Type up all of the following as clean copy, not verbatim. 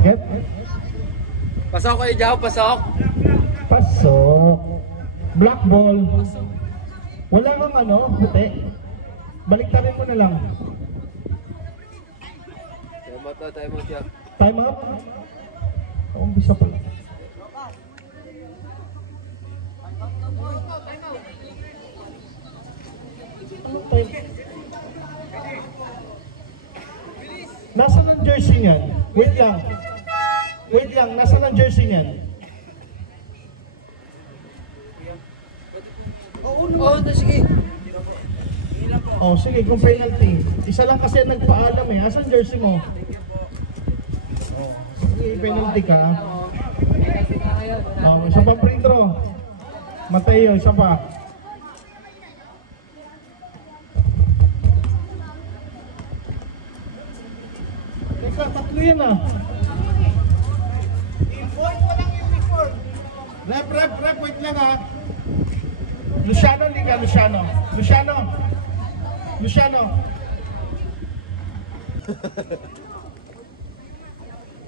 basket. Pasok kayo dyan, pasok. Pasok. Black ball. Wala kang ano, puti. Baliktarin mo na lang. Time out siya. Time up? Oo, bisa pala. Nasaan ang jersey niyan? Wait lang. Wait lang, nasaan ang jersey niyan? Oo, sige. Oh, sige, kung penalty. Isa lang kasi nagpaalam eh. Asan jersey mo? Oh, sige, penalty ka. Oh, isa pa free throw. Mateo, isa pa. Teka, tatlo yan ah. Rep, wait lang ah. Luciano, liga, Luciano.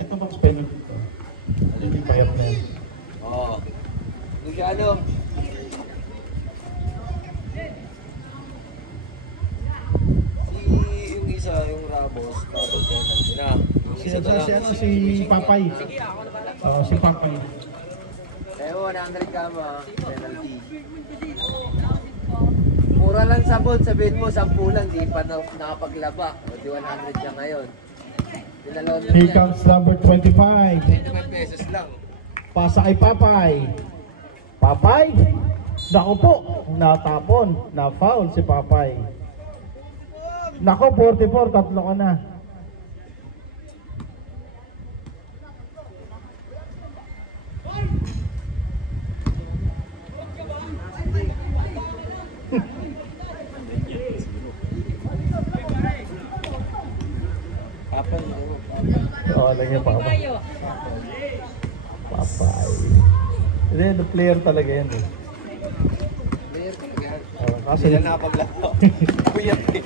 Ito bang penalty ito? Hindi payap na yan. Oo. Luciano. Yung isa, yung Ramos, tapos penalty na. Si Papay. Oo, si Papay. Eh, 100 ka mo, penalty. Mura lang sabot, sabihin mo, 10 lang, di pa nakapaglaba. O di 100 ka ngayon. Here comes number 25. 25 pesos lang. Pasa kay Papay. Papay? Naku po, natapon. Na-foul si Papay. Naku, 44, tatlo ka na. Oo, lagyan pa ba? Papay. Hindi, the player talaga yan eh. Player talaga yan. Kasi hindi na nakapaglaro. Puyat eh.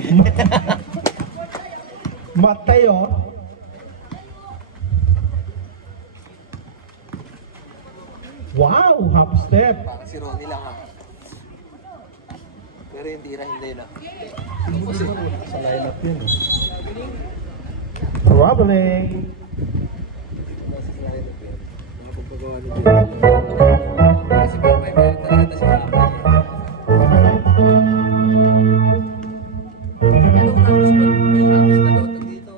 Mateo. Wow, half step. Parang si Ronnie lang ha. Pero yung tira hindi na. Sa lineup yun eh. Traveling. Nakapagpagawa nito. Kasi may meron talaga na si Papay. Anong Ramos ba? May Ramos na lotag dito.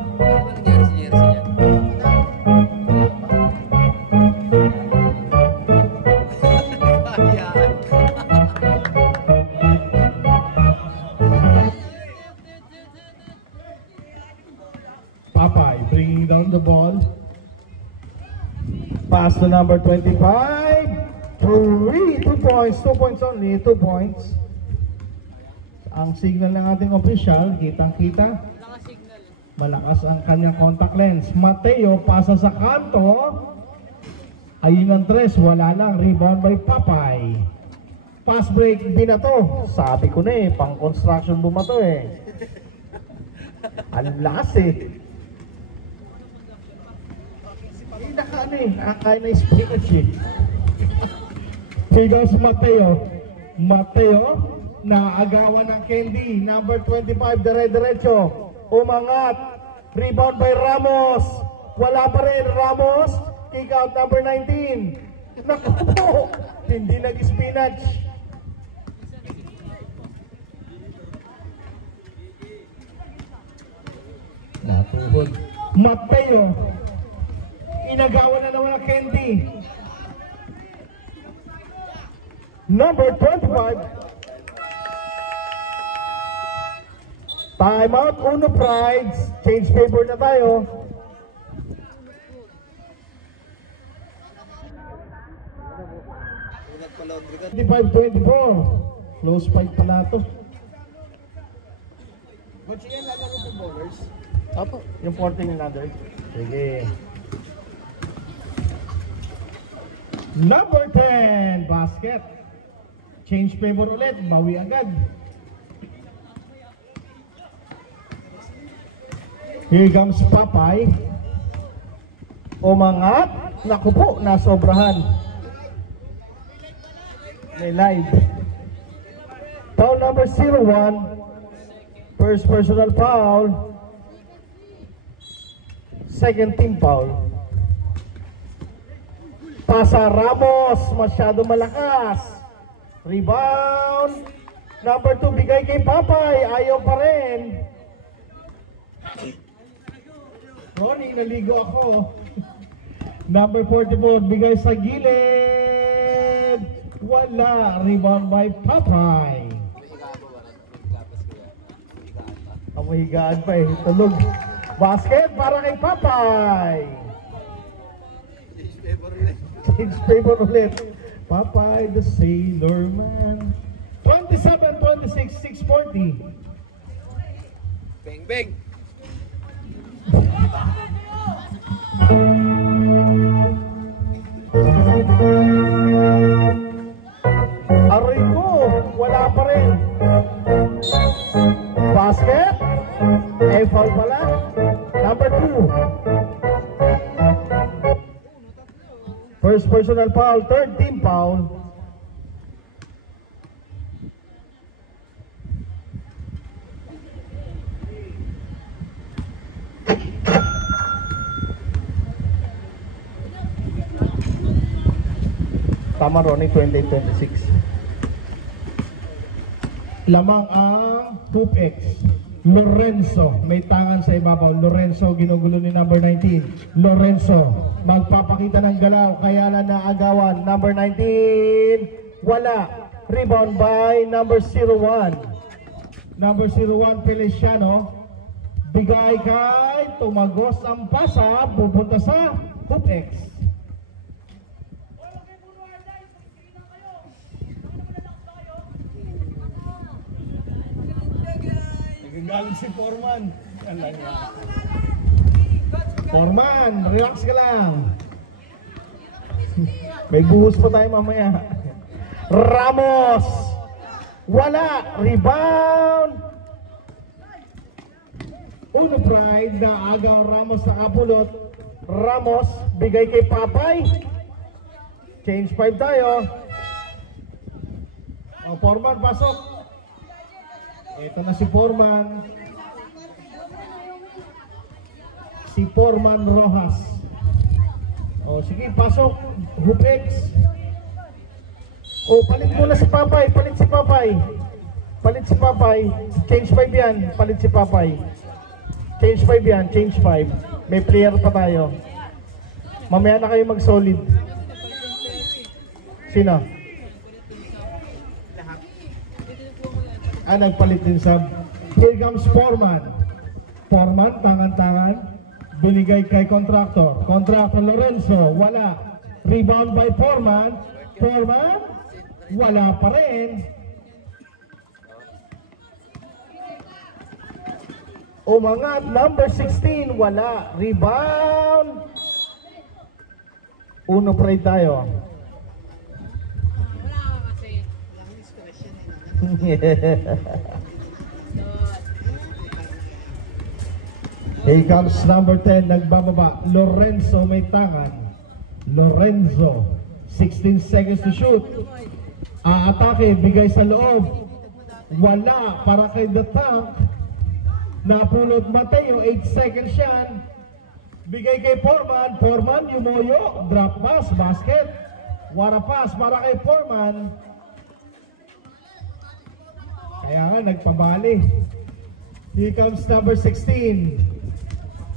Ano ba nangyari si Jersey niya? Ayan. Papay bringing down the ball. Pass to number 25. 2 points. 2 points only. 2 points. Ang signal ng ating official, kitang-kita. Malakas ang kanyang contact lens. Mateo, pasa sa kanto. Ayun ang tres, wala lang. Rebound by Papay. Pass break, binato. Sabi ko na eh, pang construction bumato eh. Ang lakas eh. Naka-ano eh, nakakain na spinach eh. Here goes Mateo. Mateo, naagawan ng Candy. Number 25, dire-diretso. Umangat. Rebound by Ramos. Wala pa rin, Ramos. Kick out number 19. Naku po, hindi nag-spinach. Natuhod. Mateo. Inagawan na naman ang Candy. Number 25. Time out, Uno Prides. Change paper na tayo. Nagpa-laundry ka. 25-24. Close fight pala ito. Ba't siya lalaro po bowlers? Apo, yung 14 and under. Sige. Number 10, basket. Change paper ulit, bawi agad. Here comes Papay. Umangat. Naku po, nasobrahan. May live. Foul number 01. First personal foul. Second team foul. Pasa Ramos, masyado malakas. Rebound. Number 2, bigay kay Papay. Ayaw pa rin. Ronnie, naligo ako. Number 44, bigay sa gilid. Wala. Rebound by Papay. Amahigaan pa eh. Tulog. Basket para kay Papay. Change favor ulit. Papay the Sailor Man. 27-26, 640. Bang, bang. Aray ko, wala pa rin. Basket. Foul pala. Number 2. First personal foul, third team foul. Tama, Ronnie, 28-26. Lamang ang Hoop X. Lorenzo, may tangan sa ibabaw. Lorenzo, ginugulo ni number 19. Lorenzo, magpapakita ng galaw, kaya na naagawan. Number 19, wala. Rebound by number 01. Number 01, Feliciano. Bigay kay tumagos ang pasa, pupunta sa Hoop X. Galing si Foreman. Foreman, relax ka lang. May buhos pa tayo mamaya. Ramos. Wala. Rebound. Uno Pride na agaw Ramos sa kapulot. Ramos, bigay kay Papay. Change 5 tayo. O, Foreman, pasok. Ito na si Foreman. Si Foreman Rojas. O sige, pasok. Hupex. O palit muna si Papay. Palit si Papay. Palit si Papay. Change 5 yan. Palit si Papay. Change 5 yan. Change 5. May player pa tayo. Mamaya na kayo mag-solid. Sino? Nagpalit din sa here comes Foreman. Foreman, tangan-tangan. Binigay kay Contractor. Contractor Lorenzo, wala. Rebound by Foreman. Foreman, wala pa rin. Umangat, number 16, wala. Rebound. Uno pride tayo. Here comes number 10, nagbababa. Lorenzo may tangan. Lorenzo, 16 seconds to shoot. Aatake, bigay sa loob. Wala, para kay The Tank. Napulot Mateo, 8 seconds yan. Bigay kay Foreman. Foreman, yumoyo. Drop pass, basket. Wara pass para kay Foreman. Kaya nga, nagpabali. Here comes number 16.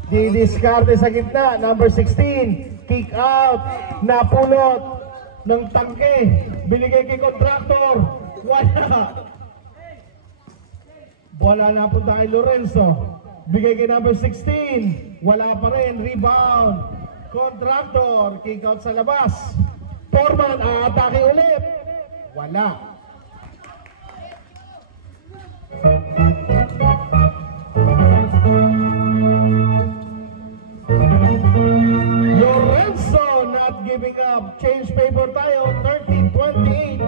Didiskarte sa gitna. Number 16. Kick out. Napulot ng tangke. Binigay kay Contractor. Wala. Wala na punta kay Lorenzo. Bigay kay number 16. Wala pa rin. Rebound. Contractor. Kick out sa labas. Foreman, aatake ulit. Wala. Lorenzo not giving up. Change paper tayo. 13-28.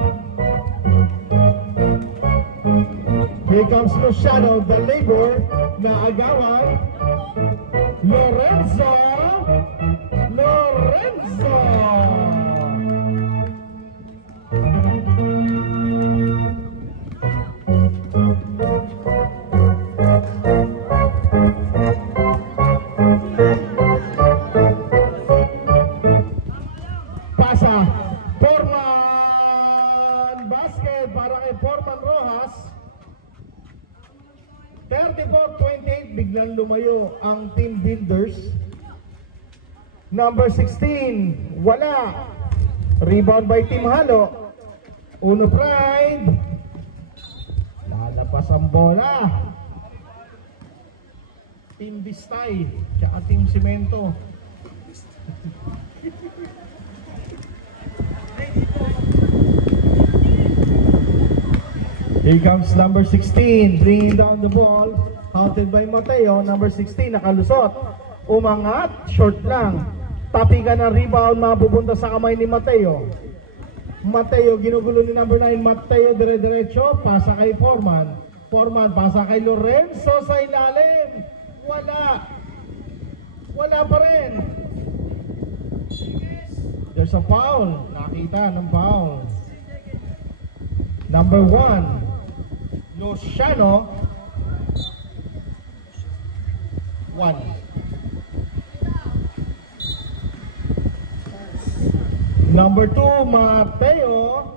Here comes Luciano, the labor na agawan. Lorenzo! Lorenzo! Pasa. Forman basket para kay Forman Rojas. 34-28, biglang lumayo ang team builders. Number 16, wala. Rebound by Team Halo. Uno Pride. Lalapas ang bola. Team Bistay, tsaka Team Cemento. Here comes number 16, bringing down the ball. Counted by Mateo. Number 16, nakalusot. Umangat, short lang. Tapikan ng rebound, mapupunta sa kamay ni Mateo. Mateo, ginugulo ni number 9. Mateo, dire-diretso. Pasa kay Foreman. Foreman, pasa kay Lorenzo sa ilalim. Wala. Wala pa rin. There's a foul. Nakita ng foul. Number 1. Luciano. 1. Number 2, Mateo.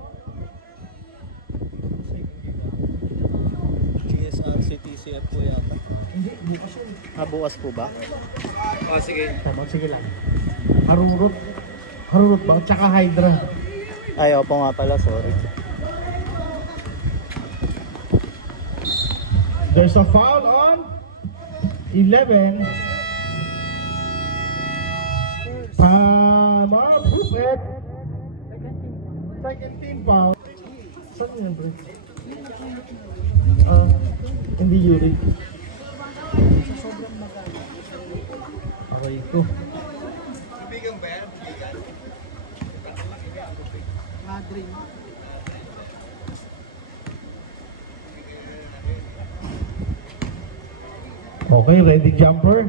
GSRC TCF po yata. Hindi, bukas yun. Bukas po ba? Sige. Tama, sige lang. Harurot. Harurot ba? Tsaka Hydra. Ay, opo nga pala, sorry. There's a foul on 11. Tama, perfect. Second team foul. Saan yan, bro? Hindi Yuri. Aray ko. Okay, ready jumper.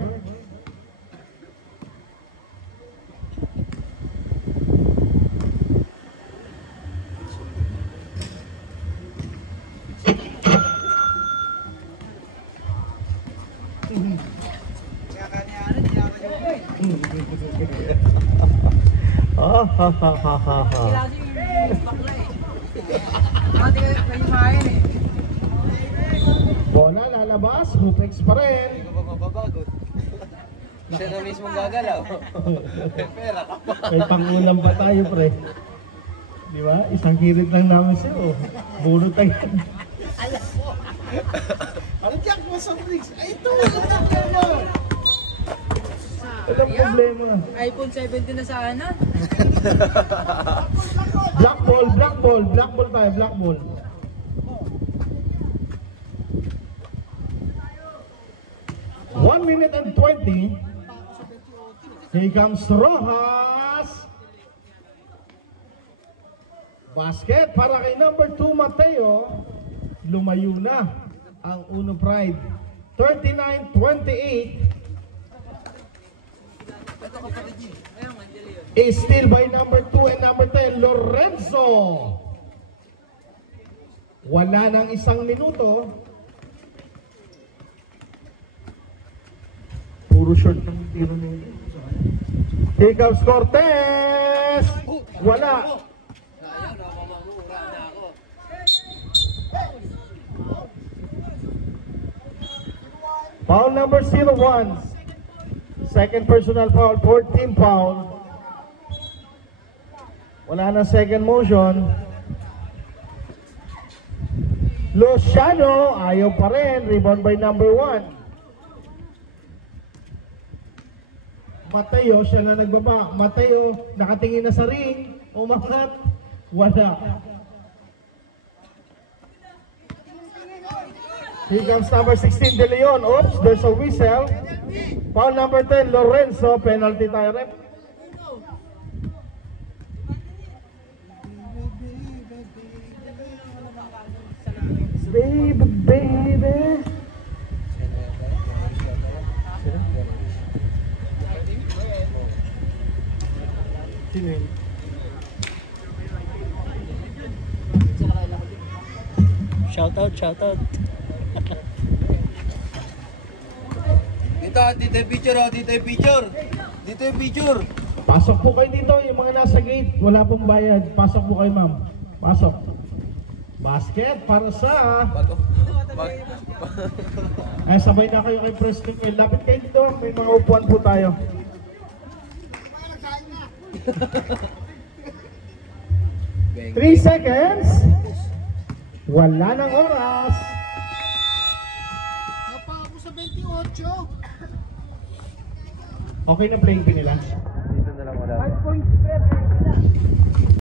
Ha ha ha ha ha ha. Bola lalabas, Rupex pa rin. Hindi ko pa mababagot. Siya na mismo gagalaw. Pera ka pa. May pangulam pa tayo, pre. Di ba? Isang hirit lang namin siya, oh. Bunot tayo. Ano Jack mo sa bricks? Ay, ito! Ano problema? Ito ang problema. iPhone 17 na sana. Black ball, black ball. Black ball tayo, black ball. One minute and 20. Here comes Rojas. Basket para kay number 2 Mateo. Lumayo na ang Uno Pride. 39-28. Is still by number 2 and number 10 Lorenzo. Wala nang isang minuto. Puro short ng tiro nila. Here comes Cortez. Wala. Foul number 01. Second personal foul, 4th team foul. Wala na second motion. Luciano, ayaw pa rin. Rebound by number 1. Mateo, siya na nagbaba. Mateo, nakatingin na sa ring. Umangat. Wala. Here comes number 16, De Leon. Oops, there's a whistle. Foul number 10, Lorenzo. Penalty tayo, rep. Baby, baby. Sino yun? Shout out. Dito yung picture oh, dito yung picture. Dito yung picture. Pasok po kayo dito, yung mga nasa gate, wala pong bayad. Pasok po kayo, ma'am. Pasok. Basket para sa... Ay, sabay na kayo kay Preston. Lapit kayo dito, may mga upuan po tayo. 3 seconds. Wala nang oras. Napako sa 28. Okay na playing pin nila. Dito na lang wala. 5 points per.